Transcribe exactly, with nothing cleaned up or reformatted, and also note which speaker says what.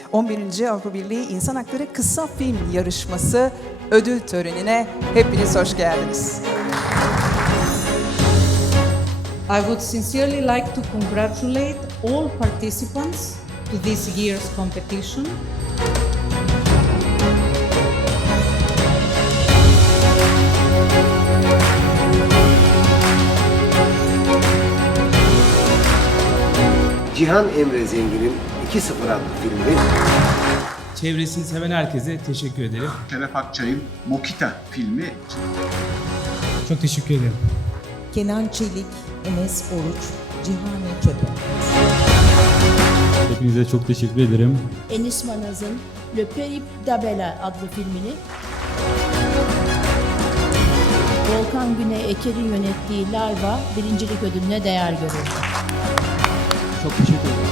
Speaker 1: on birinci Avrupa Birliği İnsan Hakları Kısa Film Yarışması ödül törenine hepiniz hoş geldiniz.
Speaker 2: I would sincerely like to congratulate all participants to this year's competition.
Speaker 3: Cihan Emre Zengin'in iki sıfır adlı filmi.
Speaker 4: Çevresini seven herkese teşekkür ederim.
Speaker 5: Şeref Akçay'ın Mokita filmi.
Speaker 4: Çok teşekkür ederim.
Speaker 6: Kenan Çelik, Enes Oruç, Cihane Çöpe.
Speaker 7: Hepinize çok teşekkür ederim.
Speaker 8: Enis Manaz'ın Le Périple d'Abela adlı filmini, Volkan Güney Eker'in yönettiği Larva birincilik ödülüne değer görüldü.
Speaker 7: Çok teşekkür ederim.